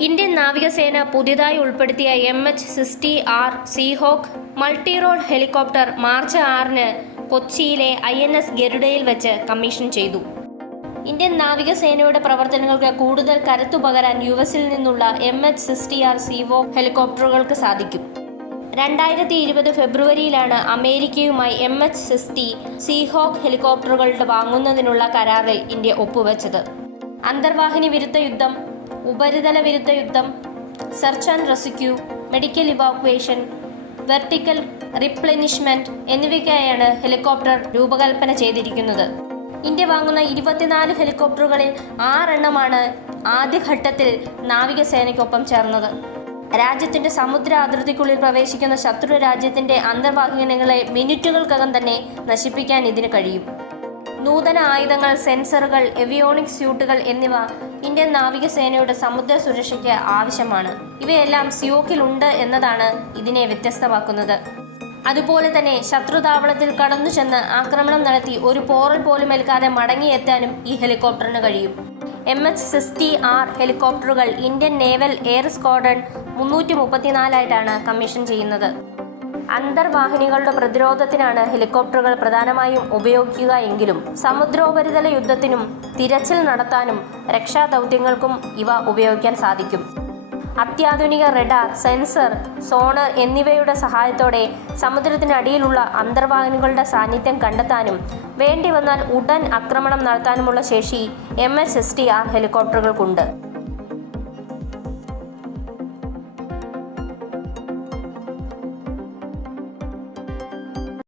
Indian നാവികസേന പുതിയതായി ഉൾപ്പെടുത്തിയ M H sixty R Seahawk multi role helicopter March ആറിന് കൊച്ചിയിലെ ഐ എൻ എസ് ഗരുഡയിൽ വെച്ച് കമ്മീഷൻ ചെയ്തു. ഇന്ത്യൻ നാവികസേനയുടെ പ്രവർത്തനങ്ങൾക്ക് കൂടുതൽ കരുത്തു പകരാൻ യു എസിൽ നിന്നുള്ള എം എച്ച് സിക്സ്റ്റി ആർ സീവോ ഹെലികോപ്റ്ററുകൾക്ക് സാധിക്കും. രണ്ടായിരത്തി ഇരുപത് ഫെബ്രുവരിയിലാണ് അമേരിക്കയുമായി എം എച്ച് സിക്സ്റ്റി സീഹോക്ക് ഹെലികോപ്റ്ററുകളുടെ വാങ്ങുന്നതിനുള്ള കരാറിൽ ഇന്ത്യ ഒപ്പുവെച്ചത്. അന്തർവാഹിനി വിരുദ്ധ യുദ്ധം ഉപരിതല വിരുദ്ധ യുദ്ധം search and rescue medical evacuation vertical replenishment എന്നിവയ്ക്കായാണ് helicopter രൂപകൽപ്പന ചെയ്തിരിക്കുന്നത്. ഇന്ത്യ വാങ്ങുന്ന ഇരുപത്തിനാല് ഹെലികോപ്റ്ററുകളിൽ ആറെണ്ണമാണ് ആദ്യഘട്ടത്തിൽ നാവികസേനയ്ക്കൊപ്പം ചേർന്നത്. രാജ്യത്തിന്റെ സമുദ്ര അതിർത്തിക്കുള്ളിൽ പ്രവേശിക്കുന്ന ശത്രു രാജ്യത്തിന്റെ അന്തർവാഹിനികളെ മിനിറ്റുകൾക്കകം തന്നെ നശിപ്പിക്കാൻ ഇതിന് കഴിയും. നൂതന ആയുധങ്ങൾ സെൻസറുകൾ എവിയോണിക് സ്യൂട്ടുകൾ എന്നിവ ഇന്ത്യൻ നാവികസേനയുടെ സമുദ്ര സുരക്ഷയ്ക്ക് ആവശ്യമാണ്. ഇവയെല്ലാം സിയോക്കിലുണ്ട് എന്നതാണ് ഇതിനെ വ്യത്യസ്തമാക്കുന്നത്. അതുപോലെ തന്നെ ശത്രുതാവളത്തിൽ കടന്നു ചെന്ന് ആക്രമണം നടത്തി ഒരു പോറൽ പോലും ഏൽക്കാതെ മടങ്ങിയെത്താനും ഈ ഹെലികോപ്റ്ററിന് കഴിയും. എം എച്ച് സിക്സ്റ്റി ആർ ഹെലികോപ്റ്ററുകൾ ഇന്ത്യൻ നേവൽ എയർ സ്ക്വാഡൺ മുന്നൂറ്റി മുപ്പത്തിനാലായിട്ടാണ് കമ്മീഷൻ ചെയ്യുന്നത്. അന്തർവാഹിനികളുടെ പ്രതിരോധത്തിനാണ് ഹെലികോപ്റ്ററുകൾ പ്രധാനമായും ഉപയോഗിക്കുക എങ്കിലും സമുദ്രോപരിതല യുദ്ധത്തിനും തിരച്ചിൽ നടത്താനും രക്ഷാദൗത്യങ്ങൾക്കും ഇവ ഉപയോഗിക്കാൻ സാധിക്കും. അത്യാധുനിക റഡാർ സെൻസർ സോണർ എന്നിവയുടെ സഹായത്തോടെ സമുദ്രത്തിനടിയിലുള്ള അന്തർവാഹിനികളുടെ സാന്നിധ്യം കണ്ടെത്താനും വേണ്ടി വന്നാൽ ഉടൻ ആക്രമണം നടത്താനുമുള്ള ശേഷി M S S T R ഹെലികോപ്റ്ററുകൾക്കുണ്ട്.